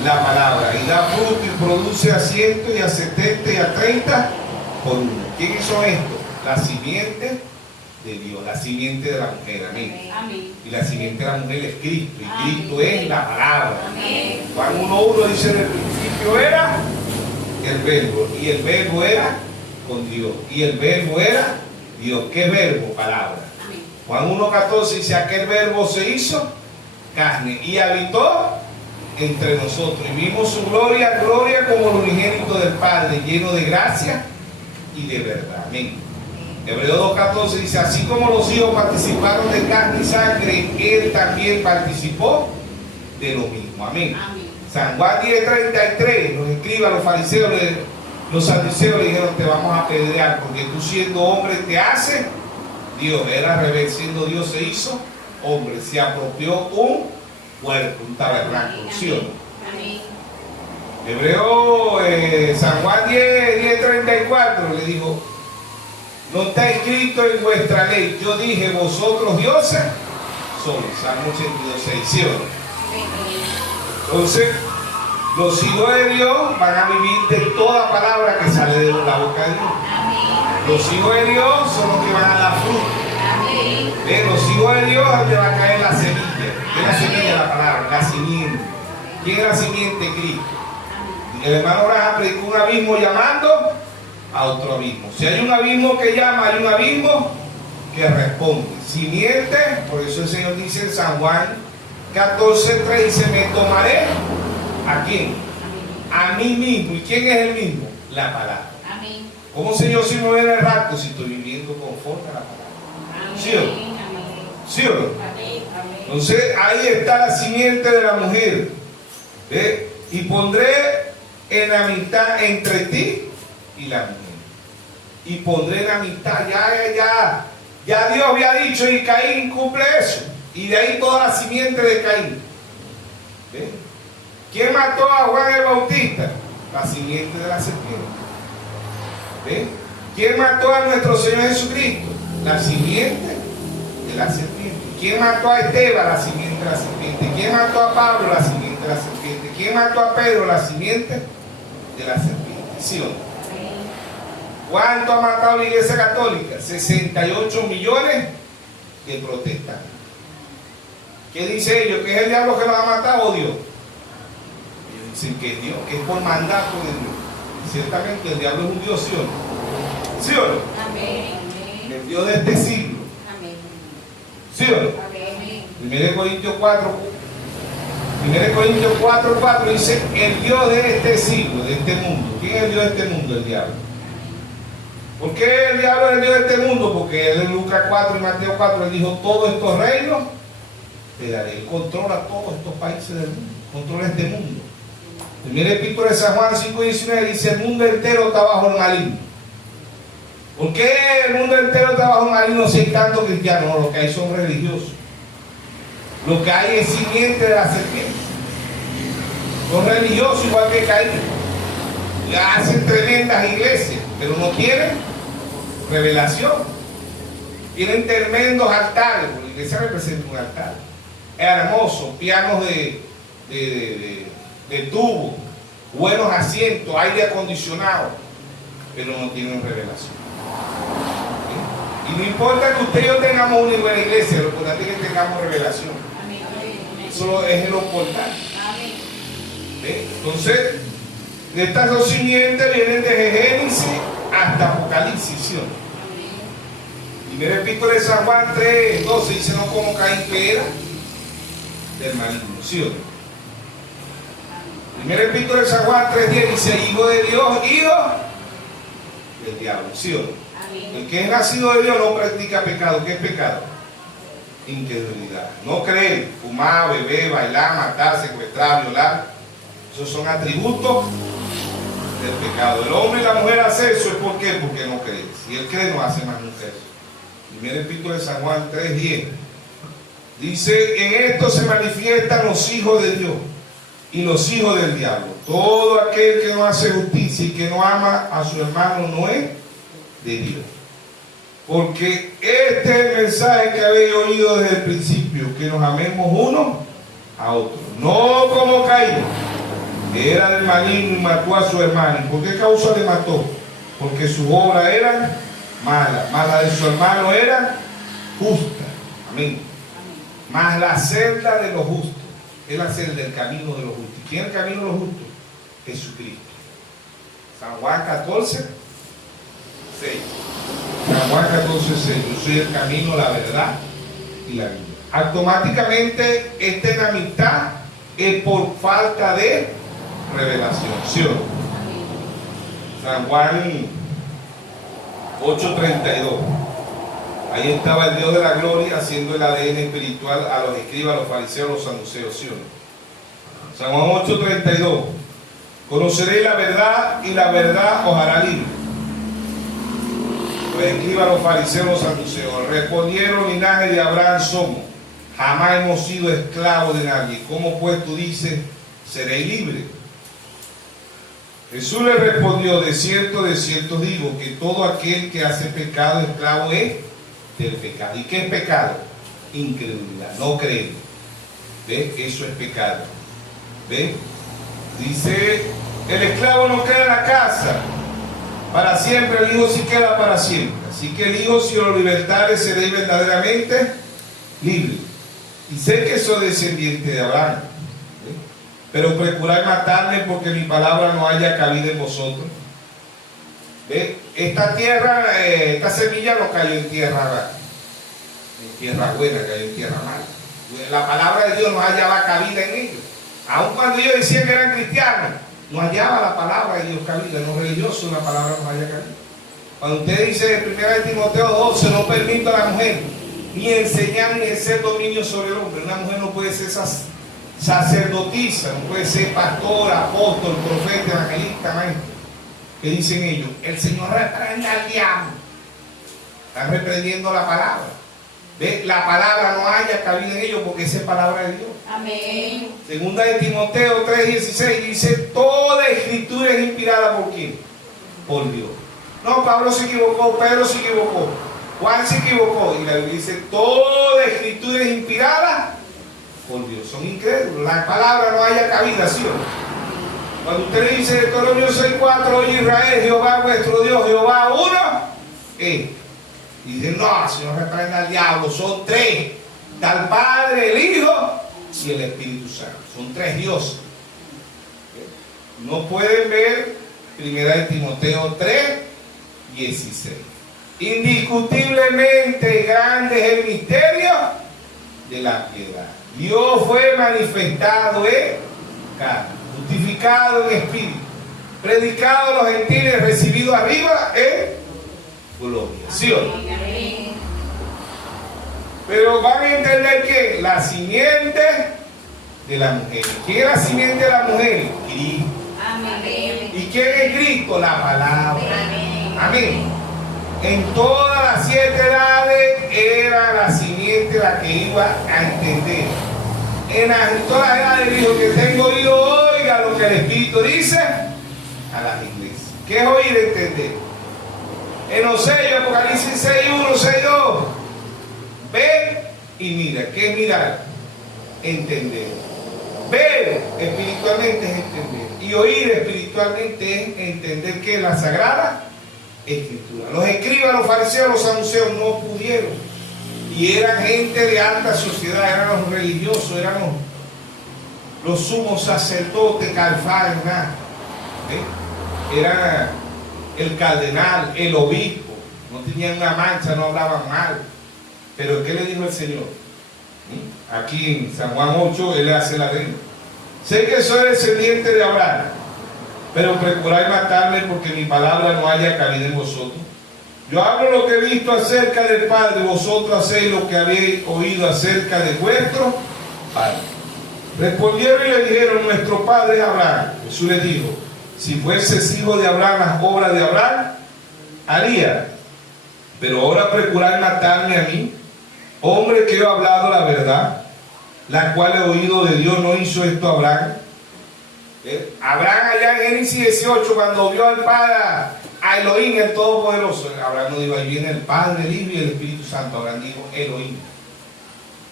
la palabra, y da fruto y produce a 100 y a 70 y a 30 por uno. ¿Quiénes son estos? La simiente de Dios, la simiente de la mujer. Amén. Amén. Y la simiente de la mujer es Cristo, y Amén. Cristo es la palabra. Amén. Juan 1:1 dice: en el principio era el verbo, y el verbo era con Dios, y el verbo era Dios. ¿Qué verbo? Palabra. Amén. Juan 1:14 dice: aquel verbo se hizo carne y habitó entre nosotros, y vimos su gloria, gloria como el unigénito del Padre, lleno de gracia y de verdad. Amén. Hebreos 2:14 dice: así como los hijos participaron de carne y sangre, él también participó de lo mismo. Amén. Amén. San Juan 10:33, los escribas, los fariseos, los saduceos le dijeron: te vamos a apedrear, porque tú siendo hombre te haces Dios. Era al revés, siendo Dios se hizo hombre, se apropió un cuerpo, un tabernáculo. ¿Sí o no? Amén. San Juan 10:34 le dijo: no está escrito en vuestra ley, yo dije, vosotros dioses sois. Salmo 82:6. ¿Sí o no? Entonces, los hijos de Dios van a vivir de toda palabra que sale de la boca de Dios. Los hijos de Dios son los que van a dar fruto. Los hijos de Dios es donde va a caer la semilla. ¿Qué es la semilla de la palabra? La simiente. ¿Quién es la simiente? Cristo. El hermano Abraham predicó un abismo llamando a otro abismo. Si hay un abismo que llama, hay un abismo que responde. Simiente, por eso el Señor dice en San Juan 14:3, dice: me tomaré ¿a quién? A mí mismo. ¿Y quién es el mismo? La palabra. Amén. ¿Cómo sé yo si me voy en el rapto? Si estoy viviendo conforme a la palabra. ¿Sí o no? ¿Sí o no? Amén. Entonces ahí está la simiente de la mujer. ¿Ve? Y pondré enemistad entre ti y la mujer. Y pondré enemistad. Ya Dios había dicho, y Caín cumple eso. Y de ahí toda la simiente de Caín. ¿Ve? ¿Quién mató a Juan el Bautista? La simiente de la serpiente. ¿Ve? ¿Quién mató a nuestro Señor Jesucristo? La simiente de la serpiente. ¿Quién mató a Esteban? La simiente de la serpiente. ¿Quién mató a Pablo? La simiente de la serpiente. ¿Quién mató a Pedro? La simiente de la serpiente. ¿Sí o no? ¿Cuánto ha matado la Iglesia Católica? 68 millones de protestantes. ¿Qué dice ellos? ¿Que es el diablo que los ha matado o Dios? Ellos dicen que es Dios, que es por mandato de Dios. Y ciertamente el diablo es un Dios, ¿sí o no? ¿Sí o no? Amén. El Dios de este siglo. Amén. ¿Sí o no? Amén. 1 Corintios 4:4 dice: el Dios de este siglo, de este mundo. ¿Quién es el Dios de este mundo? El diablo. ¿Por qué el diablo es el Dios de este mundo? Porque él en Lucas 4 y Mateo 4 él dijo: todos estos reinos te daré. Él controla todos estos países del mundo, controla este mundo. Primera epístola de San Juan 5:19 dice: el mundo entero está bajo el maligno. ¿Por qué el mundo entero está bajo el maligno si hay tantos cristianos? No, lo que hay son religiosos. Lo que hay es simiente de la serpiente. Los religiosos, igual que Caín, hacen tremendas iglesias, pero no tienen revelación. Tienen tremendos altares, porque la iglesia representa un altar. Es hermoso, pianos de tubo, buenos asientos, aire acondicionado, pero no tienen revelación. ¿Sí? Y no importa que usted y yo tengamos una buena iglesia, lo importante es que tengamos revelación. Amén. Eso es lo importante. Amén. ¿Sí? Entonces, de estas dos simientes vienen desde Génesis hasta Apocalipsis, ¿sí o no? Primera epístola de San Juan 3:12 dice: no como Caín, que era del maligno, ¿sí o no? Primera epístola de San Juan 3:10 dice: hijo de Dios, hijo del diablo, ¿sí o no? Amén. El que es nacido de Dios no practica pecado. ¿Qué es pecado? Incredulidad. No creer, fumar, beber, bailar, matar, secuestrar, violar. Esos son atributos del pecado. El hombre y la mujer hace eso, ¿es por qué? Porque no cree. Si él cree, no hace más nunca eso. Y mira el Epístola de San Juan 3:10. Dice, en esto se manifiestan los hijos de Dios y los hijos del diablo. Todo aquel que no hace justicia y que no ama a su hermano no es de Dios. Porque este es el mensaje que habéis oído desde el principio, que nos amemos unos a otros. No como Caín, que era del maligno y mató a su hermano. ¿Y por qué causa le mató? Porque sus obras eran malas, mas la de su hermano era justa. Amén. Mas la celda de los justos es la celda del camino de los justos. ¿Quién es el camino de los justos? Jesucristo. San Juan 14:6. San Juan 14:6. Yo soy el camino, la verdad y la vida. Automáticamente esta enemistad es por falta de revelación. ¿Sí o no? San Juan 8:32. Ahí estaba el Dios de la gloria haciendo el ADN espiritual a los escribas, a los fariseos, a los saduceos. ¿Sí o no? San Juan 8:32. Conoceréis la verdad y la verdad os hará libre. Los escribas, los fariseos, los saduceos respondieron: linaje de Abraham somos, jamás hemos sido esclavos de nadie. ¿Cómo pues tú dices, seréis libres? Jesús le respondió: de cierto digo, que todo aquel que hace pecado, esclavo es del pecado. ¿Y qué es pecado? Incredulidad, no creer. ¿Ves? Eso es pecado. ¿Ves? Dice, el esclavo no queda en la casa para siempre, el hijo sí queda para siempre. Así que el hijo, si lo libertare, seréis verdaderamente libre. Y sé que soy descendiente de Abraham, ¿ves? Pero procurad matarme, porque mi palabra no haya cabida en vosotros. ¿Ves? Esta tierra, esta semilla no cayó en tierra buena, cayó en tierra mala. La palabra de Dios no hallaba cabida en ellos. Aun cuando ellos decían que eran cristianos, no hallaba la palabra de Dios cabida. En los religiosos la palabra no halla cabida. Cuando usted dice en 1 Timoteo 12, no permito a la mujer ni enseñar ni ejercer dominio sobre el hombre. Una mujer no puede ser sacerdotisa, no puede ser pastora, apóstol, profeta, evangelista, maestro. ¿Qué dicen ellos? El Señor reprenda al diablo. Están reprendiendo la palabra. ¿Ve? La palabra no haya cabida en ellos porque esa es palabra de Dios. Amén. Segunda de Timoteo 3:16 dice: toda escritura es inspirada ¿por quién? Por Dios. No, Pablo se equivocó, Pedro se equivocó, Juan se equivocó. Y la Biblia dice: toda escritura es inspirada por Dios. Son incrédulos. La palabra no haya cabida, ¿sí o no? Cuando usted le dice Deuteronomio 6:4, oye Israel, Jehová vuestro Dios, Jehová uno, y dice: no, el Señor reprenda al diablo, son tres, está el Padre, el Hijo y el Espíritu Santo, son tres dioses. No pueden ver 1 de Timoteo 3:16. Indiscutiblemente grande es el misterio de la piedad. Dios fue manifestado en carne, justificado en espíritu, predicado a los gentiles, recibido arriba en gloria. ¿Sí o no? Amén. Pero van a entender que la simiente de la mujer. ¿Quién es la simiente de la mujer? Cristo. Amén. ¿Y quién es Cristo? La palabra. Amén. Amén. En todas las 7 edades era la simiente la que iba a entender. En todas las edades dijo: que tengo oído, oiga lo que el Espíritu dice a las iglesias. ¿Qué es oír? Entender. En Osea, Apocalipsis 6:1, 6:2. Ve y mira. ¿Qué es mirar? Entender. Ver espiritualmente es entender. Y oír espiritualmente es entender que la Sagrada Escritura. Los escribas, los fariseos, los saduceos no pudieron. Y eran gente de alta sociedad, eran los religiosos, eran los sumos sacerdotes, Caifás, era el cardenal, el obispo. No tenían una mancha, no hablaban mal. Pero ¿qué le dijo el Señor? Aquí en San Juan 8, Él hace la ley. Sé que soy descendiente de Abraham, pero procuráis matarme, porque mi palabra no haya cabida en vosotros. Yo hablo lo que he visto acerca del Padre, vosotros hacéis lo que habéis oído acerca de vuestro Padre. Respondieron y le dijeron, nuestro Padre es Abraham. Jesús les dijo, si fueses hijo de Abraham, las obras de Abraham haría. Pero ahora procuráis matarme a mí, hombre que he hablado la verdad, la cual he oído de Dios. ¿No hizo esto Abraham? Abraham allá en Génesis 18, cuando vio al Padre, a Elohim, el Todopoderoso, Abraham no dijo, ahí viene el Padre, el Hijo y el Espíritu Santo. Abraham dijo Elohim,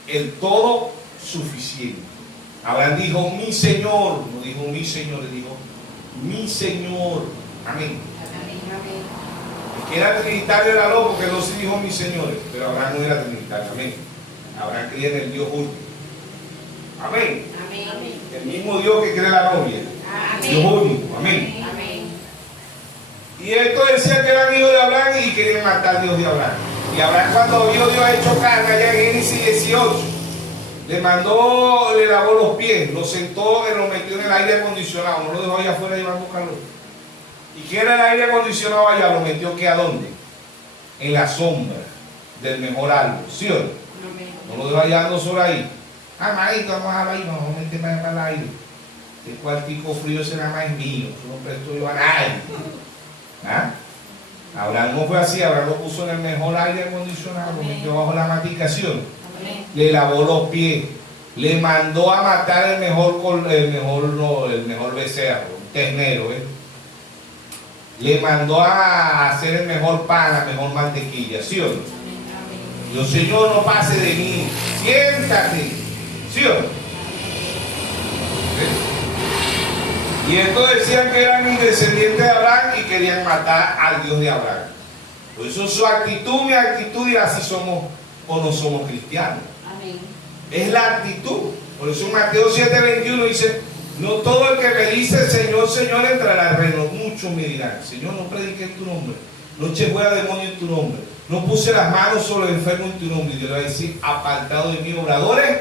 el todo suficiente. Abraham dijo mi Señor, no dijo mi Señor, le dijo mi Señor. Amén. El que era trinitario era loco, que no se dijo mis señores, pero Abraham no era trinitario. Amén. Abraham creía en el Dios único. Amén. El mismo Dios que crea la novia. Dios único. Amén. Y estos decían que eran hijos de Abraham y querían matar al Dios de Abraham. Y Abraham, cuando vio Dios hecho carne allá en Génesis 18, le lavó los pies, lo sentó y lo metió en el aire acondicionado, no lo dejó allá afuera llevando calor. ¿Y qué era el aire acondicionado allá? Lo metió ¿qué a dónde? En la sombra del mejor árbol, ¿sí o no? No lo dejó allá dando solo ahí. Maíz, vamos a ver ahí, vamos a meterme para el aire. El cuartico frío ese nada más es mío, eso no presto yo a nadie. ¿Ah? Abraham no fue así, Abraham lo puso en el mejor aire acondicionado, lo metió bajo la maticación, le lavó los pies, le mandó a matar el mejor becerro, un ternero, le mandó a hacer el mejor pan, la mejor mantequilla, ¿sí o no? Dios, Señor, no pase de mí, siéntate, ¿sí o no? Y estos decían que eran descendientes de Abraham y querían matar al Dios de Abraham. Por eso su actitud, mi actitud, y así somos o no somos cristianos. Amén. Es la actitud. Por eso en Mateo 7:21 dice, no todo el que me dice Señor, Señor entrará al reino. Muchos me dirán, Señor, no prediqué en tu nombre, no eché fuera demonios en tu nombre, no puse las manos sobre el enfermo en tu nombre. Y Dios le va a decir, apartado de mí, obradores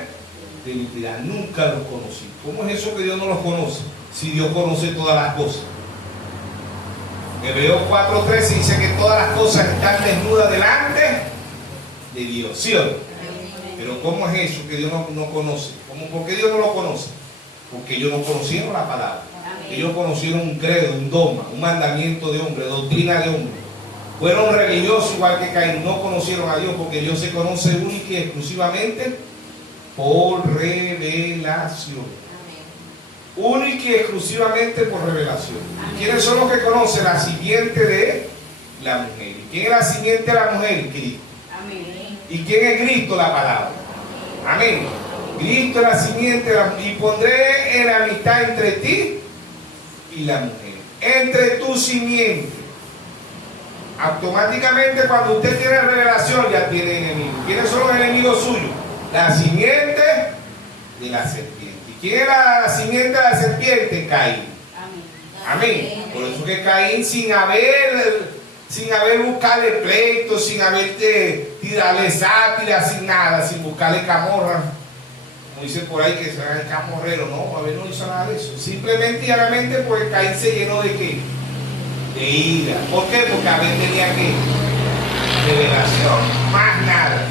de iniquidad, nunca los conocí. ¿Cómo es eso que Dios no los conoce? Si Dios conoce todas las cosas. Hebreos 4:13 dice que todas las cosas están desnudas delante de Dios, ¿sí o no? Pero ¿cómo es eso que Dios no conoce? ¿Por qué Dios no lo conoce? Porque ellos no conocieron la palabra. Ellos conocieron un credo, un dogma, un mandamiento de hombre, doctrina de hombre. Fueron religiosos igual que Caín, no conocieron a Dios, porque Dios se conoce única y exclusivamente por revelación. Única y exclusivamente por revelación. ¿Quiénes son los que conocen la simiente de la mujer? ¿Y quién es la simiente de la mujer? Cristo. Amén. ¿Y quién es Cristo? La palabra. Amén. Cristo es la simiente de la mujer. Y pondré enemistad entre ti y la mujer. Entre tu simiente. Automáticamente cuando usted tiene revelación ya tiene enemigos. ¿Quiénes son los enemigos suyos? La simiente de la serpiente. ¿Quién es la simiente de la serpiente? Caín. Amén. Por eso que Caín, sin haber buscarle pleito, sin haber tirarle sátira, sin nada, sin buscarle camorra, como dicen por ahí que será el camorrero, no, a ver, no hizo nada de eso. Simplemente y llanamente porque Caín se llenó de ¿qué? De ira. ¿Por qué? Porque Abel tenía que revelación, más nada.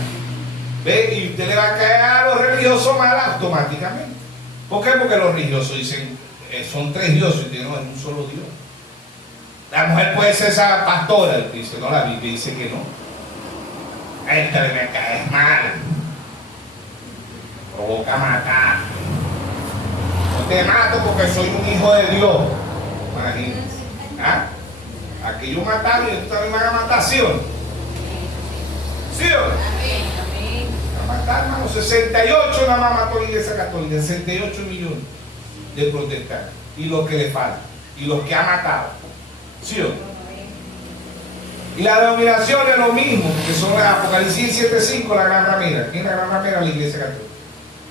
¿Ve? Y usted le va a caer a los religiosos mal automáticamente. ¿Por qué? Porque los religiosos dicen, son tres dioses, y no, es un solo Dios. La mujer puede ser esa pastora, dice, no, la Biblia dice que no. Esta me cae mal, provoca matar. No te mato porque soy un hijo de Dios. Imagínate. ¿Ah? Aquí yo mataron y tú también me van a matar, ¿sí o no? ¿Sí o no? Matar, hermano, 68 nada más mató la iglesia católica, 68 millones de protestantes, y los que le faltan, y los que ha matado, ¿sí o no? Y la denominación es lo mismo, que son Apocalipsis 7:5, la gran ramera. ¿Quién es la gran ramera? La iglesia católica.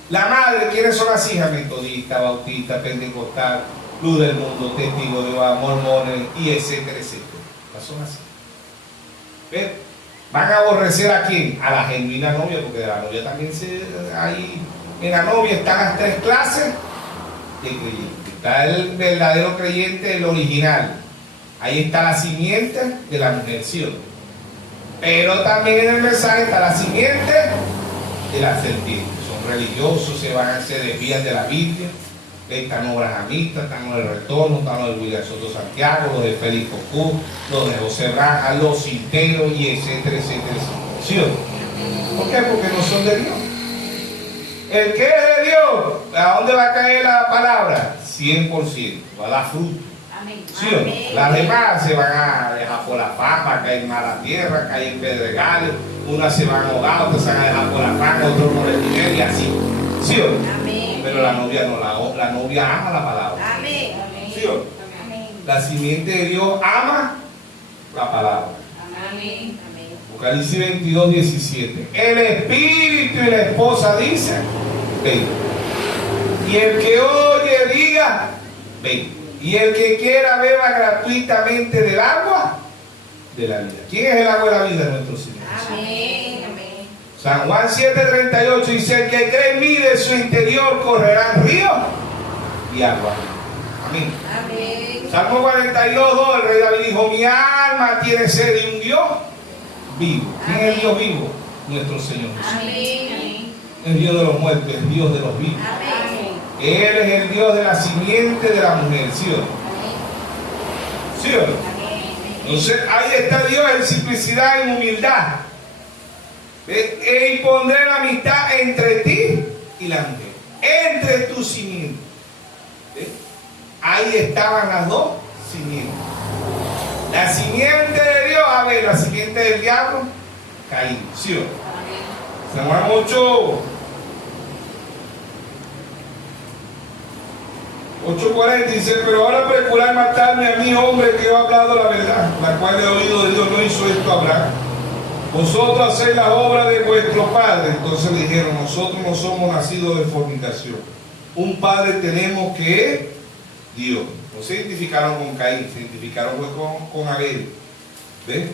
La madre, ¿quiénes son las hijas? Metodista, bautista, pentecostal, luz del mundo, testigo de Jehová, mormones, y etcétera, etcétera. Son así. ¿Ven? ¿Van a aborrecer a quién? A la genuina novia, porque de la novia también hay, en la novia están las tres clases de creyentes. Está el verdadero creyente, el original. Ahí está la simiente de la mujer, ¿sí o no? Pero también en el mensaje está la simiente de la serpiente. Son religiosos, se desvían de la Biblia. Están los brahamistas, están los del Retorno, están los de William Soto Santiago, los de Félix Cocú, los de José Branja, los cinteros y etcétera, etcétera, etcétera. ¿Sí o no? ¿Por qué? Porque no son de Dios. El que es de Dios, ¿a dónde va a caer la palabra? 100%, va a dar fruto. Amén. ¿Sí o no? Las demás se van a dejar por la fama, caer en mala tierra, caer en pedregales, unas se van a ahogar, otras se van a dejar por la fama, otros por el dinero y así. ¿Sí o no? Amén. Pero la novia no, la novia ama la palabra. Amén. ¿Sí o no? Amén. La simiente de Dios ama la palabra. Amén. Apocalipsis 22, 17. El espíritu y la esposa dicen, ven. Y el que oye diga, ven. Y el que quiera beba gratuitamente del agua de la vida. ¿Quién es el agua de la vida? Nuestro Señor. Amén. Amén. San Juan 7:38 dice, el que cree en mí de su interior correrán ríos y agua. Amén. Amén. Salmo 42:2, el rey David dijo, mi alma tiene sed de un Dios vivo. ¿Quién es el Dios vivo? Nuestro Señor Jesús. Amén. El Dios de los muertos, el Dios de los vivos. Amén. Él es el Dios de la simiente de la mujer, ¿sí o no? ¿Sí o no? Entonces ahí está Dios en simplicidad, en humildad. Y pondré la amistad entre ti y la mujer, entre tu simiente. ¿Ves? Ahí estaban las dos simientes. La simiente de Dios, a ver, la simiente del diablo, Caín, ¿sí o no? San Juan 8:40 dice, pero ahora procurar matarme a mí, hombre, que yo he hablado la verdad, la cual he oído de Dios, no hizo esto hablar. Vosotros hacéis las obras de vuestro padre. Entonces le dijeron, nosotros no somos nacidos de fornicación. Un padre tenemos que es Dios. No se identificaron con Caín, se identificaron con Abel. ¿Ves?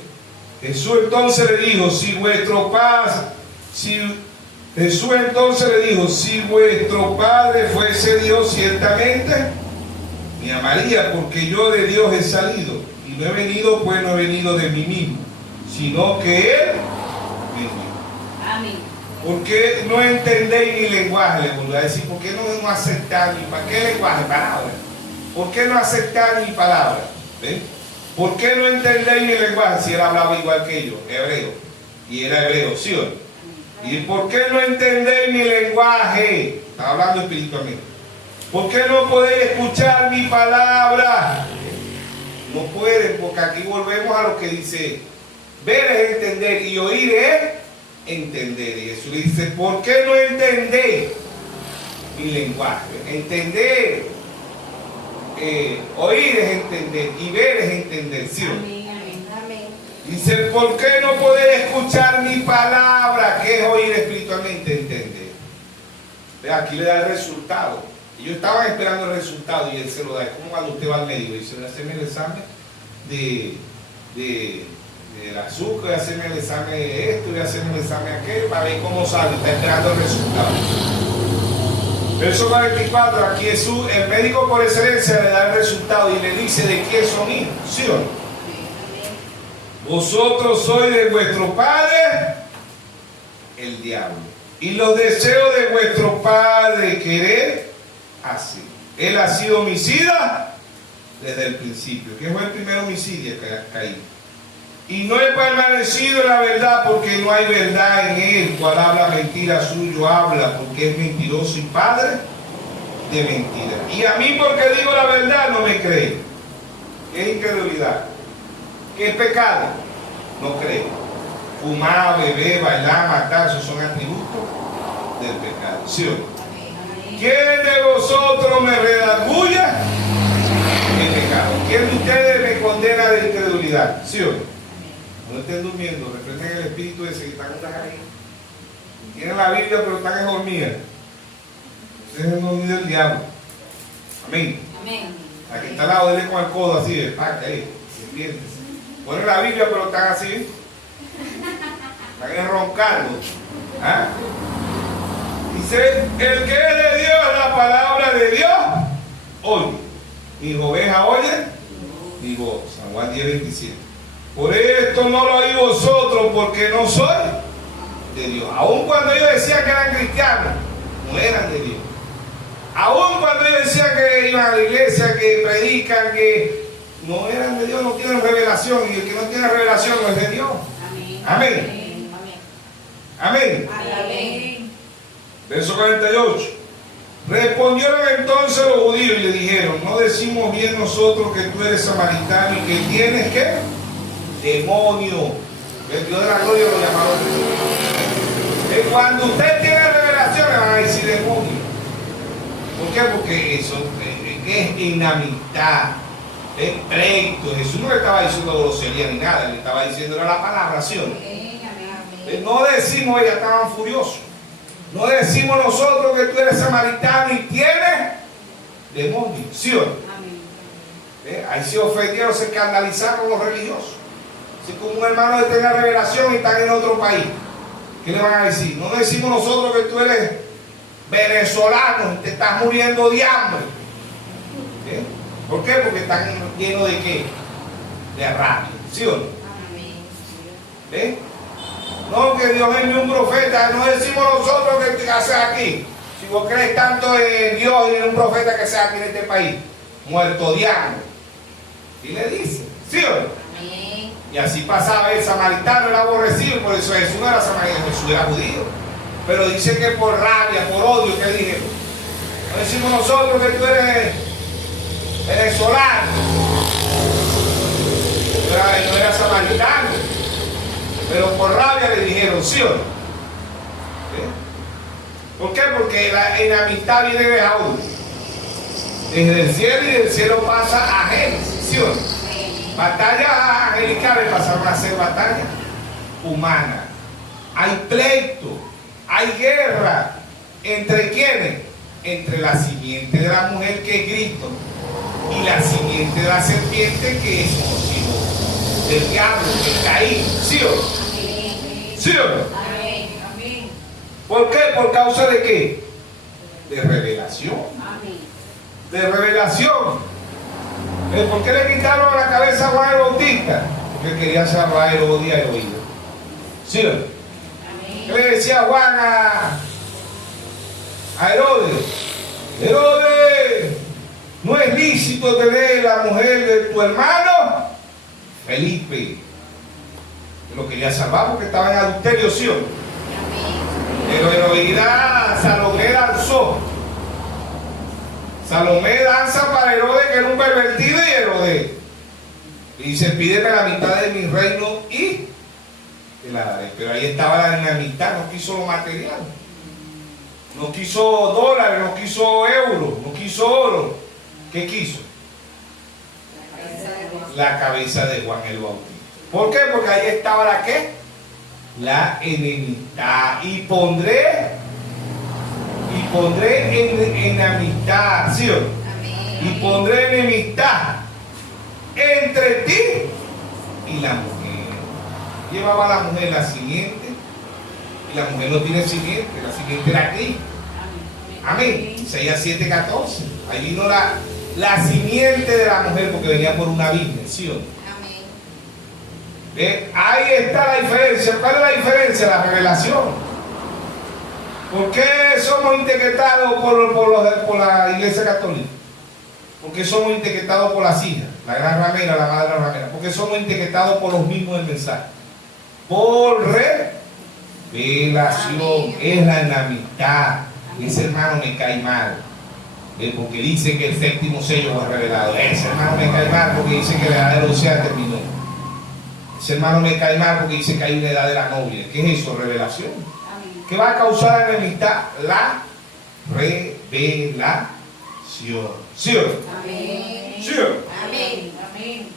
Jesús entonces le dijo, si vuestro padre fuese Dios, ciertamente me amaría, porque yo de Dios he salido. Y no he venido, pues no he venido de mí mismo, sino que Él me envió. Amén. ¿Por qué no entendéis mi lenguaje? Le volví a decir, ¿por qué no aceptáis mi palabra? ¿Qué lenguaje? Palabra. ¿Por qué no aceptáis mi palabra? ¿Ven? ¿Por qué no entendéis mi lenguaje? Si él hablaba igual que yo, hebreo. Y era hebreo, ¿sí o no? ¿Y por qué no entendéis mi lenguaje? Está hablando espiritualmente. ¿Por qué no podéis escuchar mi palabra? No pueden, porque aquí volvemos a lo que dice, ver es entender y oír es entender. Y Jesús le dice, ¿por qué no entendéis mi lenguaje? Entender, oír es entender y ver es entender, ¿sí o no? Dice, ¿por qué no podéis escuchar mi palabra? ¿Qué es oír espiritualmente? Entender. Ve, aquí le da el resultado. Ellos estaban esperando el resultado y él se lo da. Es como cuando usted va al médico y dice, voy a hacerme el examen del azúcar, voy a hacerme el examen de esto, voy a hacerme el examen de aquello, para ver cómo sale. Está esperando el resultado. Verso 44, aquí Jesús, el médico por excelencia, le da el resultado y le dice de quién son hijos, ¿sí o no? Vosotros sois de vuestro padre, el diablo, y los deseos de vuestro padre querer hacer. Él ha sido homicida desde el principio. ¿Quién fue el primer homicidio? Caín. Y no he permanecido en la verdad, porque no hay verdad en él. Cual habla mentira suyo habla, porque es mentiroso y padre de mentira. Y a mí, porque digo la verdad, no me creen. ¿Qué es incredulidad? ¿Qué es pecado? No creo. Fumar, beber, bailar, matar, esos son atributos del pecado. ¿Sí o no? ¿Quién de vosotros me redarguya en pecado? ¿Quién de ustedes me condena de incredulidad? ¿Sí o no? No estén durmiendo, reprenden el espíritu ese que están ahí. Tienen la Biblia, pero están dormidas. Ustedes es dormido del diablo. Amén. Amén. Aquí está al lado, dele con el codo así, de paca, despiértese. Ponen la Biblia, pero están así. Están enroncando. ¿Ah? Dice, el que es de Dios, la palabra de Dios, oye. Mis ovejas oyen mi voz. San Juan 10:27. Por esto esto no lo oí vosotros porque no soy de Dios. Aun cuando ellos decían que eran cristianos, no eran de Dios. Aun cuando ellos decían que iban a la iglesia, que predican, que no eran de Dios, no tienen revelación. Y el que no tiene revelación no es de Dios. Amén. Amén. Amén. Amén. Amén. Verso 48. Respondieron entonces los judíos y le dijeron: no decimos bien nosotros que tú eres samaritano y que tienes ¿qué? Demonio. El Dios de la gloria lo llamaron demonio. Cuando usted tiene revelación le van a decir demonio. ¿Por qué? Porque eso es enemistad, es pleito. Jesús no le estaba diciendo grosería ni nada, le estaba diciendo era la palabra, ¿sí o no? Amén. Amén. No decimos, ellas estaban furiosos. No decimos nosotros que tú eres samaritano y tienes demonio, ¿sí o no? Amén. Ahí se ofendieron, se escandalizaron los religiosos. Si como un hermano que tenga revelación y están en otro país, ¿qué le van a decir? No decimos nosotros que tú eres venezolano y te estás muriendo de hambre. ¿Por qué? Porque están llenos de qué? De rabia, ¿sí o no? Amén. No, que Dios envió un profeta. No decimos nosotros que sea aquí. Si vos crees tanto en Dios y en un profeta que sea aquí en este país, muerto de hambre. Y le dice, ¿sí o no? Amén. Y así pasaba el samaritano, era aborrecido, por eso Jesús no era samaritano, Jesús era judío. Pero dice que por rabia, por odio, ¿qué dijeron? No decimos nosotros que tú eres venezolano, no era samaritano, pero por rabia le dijeron, ¿sí o no? ¿Por qué? Porque la enemistad viene de Jaúl. Desde el cielo y del cielo pasa a Génesis, ¿sí o no? Batallas angelicales pasaron a ser batallas humanas. Hay pleito, hay guerra. ¿Entre quiénes? Entre la simiente de la mujer que es Cristo y la simiente de la serpiente que es los hijos del diablo, que es Caín. ¿Sí o no? ¿Sí o no? Amén. Amén. ¿Por qué? ¿Por causa de qué? De revelación. Amén. De revelación. ¿Por qué le quitaron la cabeza a Juan el Bautista? Porque quería salvar el odio al oído. ¿Sí o no? ¿Qué le decía Juan a Herodes? Herodes, no es lícito tener la mujer de tu hermano Felipe. Lo quería salvar porque estaba en adulterio, ¿sí o no? Pero Herodías, Salomé danzó. Salomé danza para Herodes, que era un pervertido, y Herodes y dice: pídeme la mitad de mi reino y te la daré. Pero ahí estaba la enemistad, no quiso lo material, no quiso dólares, no quiso euros, no quiso oro. ¿Qué quiso? La cabeza de Juan el Bautista. ¿Por qué? Porque ahí estaba la ¿qué? La enemistad. Y pondré enemistad, ¿sí o no? Y pondré enemistad entre ti y la mujer. Llevaba a la mujer la simiente, y la mujer no tiene simiente, la simiente era Cristo. Amén. Isaías 7:14. Ahí vino la simiente de la mujer, porque venía por una virgen, ¿sí o no? Ahí está la diferencia. ¿Cuál es la diferencia? La revelación. ¿Por qué somos etiquetados por la Iglesia Católica? ¿Por qué somos etiquetados por las hijas? La gran ramera, la madre ramera. ¿Por qué somos etiquetados por los mismos del mensaje? Por revelación. Es la enemistad. Ese hermano me cae mal, porque dice que el séptimo sello fue revelado. Ese hermano me cae mal porque dice que la edad de los ya terminó. Ese hermano me cae mal porque dice que hay una edad de la novia. ¿Qué es eso? Revelación. ¿Qué va a causar la enemistad? La revelación. ¿Sí o no? Amén. ¿Sí o no? Amén. Amén.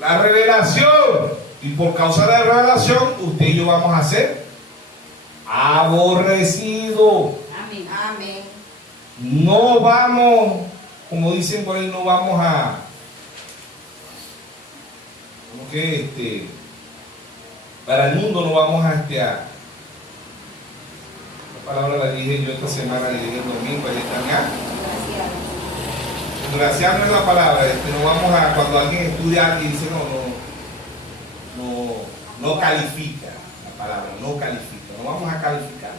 La revelación. Y por causa de la revelación, usted y yo vamos a ser aborrecidos. Amén. Amén. No vamos, como dicen por ahí, no vamos a, como que para el mundo no vamos a la palabra la dije yo esta semana, le dije el domingo, el extrañar. Desgraciar no es la palabra, no vamos a, cuando alguien estudia y dice, no, no califica. La palabra no califica. No vamos a calificar.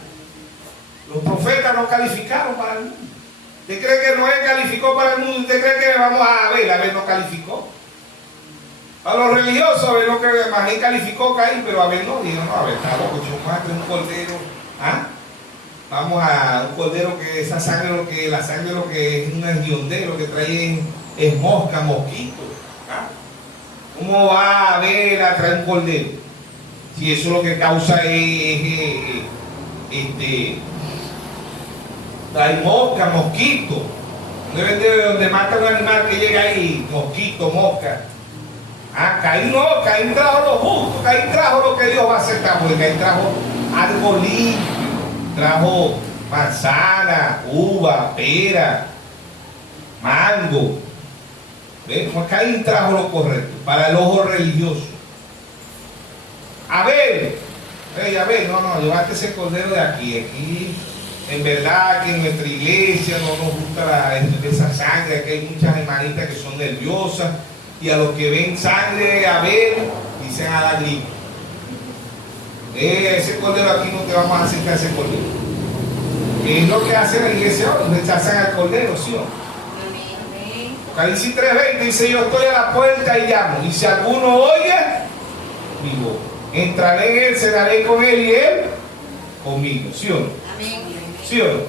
Los profetas no calificaron para el mundo. ¿Usted cree que Noé calificó para el mundo? ¿Usted cree que vamos a ver? Abel no calificó. Para los religiosos, Abel no que más calificó Caín, pero Abel no. Dijo, no, Abel está loco, chumate, un cordero. ¿Ah? Vamos a un cordero que esa sangre, la sangre lo que es un guiondé, lo que trae es mosca, mosquito. ¿Ah? ¿Cómo va a ver a traer un cordero? Si eso lo que causa es hay mosca, mosquito. Donde mata un animal que llega ahí, mosquito, mosca. Ah, Caín no, Caín trajo lo justo, Caín trajo lo que Dios va a aceptar, porque Caín trajo algo limpio, trajo manzana, uva, pera, mango. ¿Ven? Caín trajo lo correcto para el ojo religioso. Abel, no, llevaste ese cordero de aquí. En verdad que en nuestra iglesia no nos gusta esa sangre, que hay muchas hermanitas que son nerviosas y a los que ven sangre a ver dicen a la gripe. Ese cordero aquí no te vamos a aceptar ese cordero. ¿Qué es lo que hace la iglesia hoy? Rechazan al cordero, ¿sí o no? Amén. Apocalipsis 3:20 dice: yo estoy a la puerta y llamo, y si alguno oye, vivo. Entraré en él, cenaré con él y él conmigo, ¿sí o no? Amén. ¿Sí o no?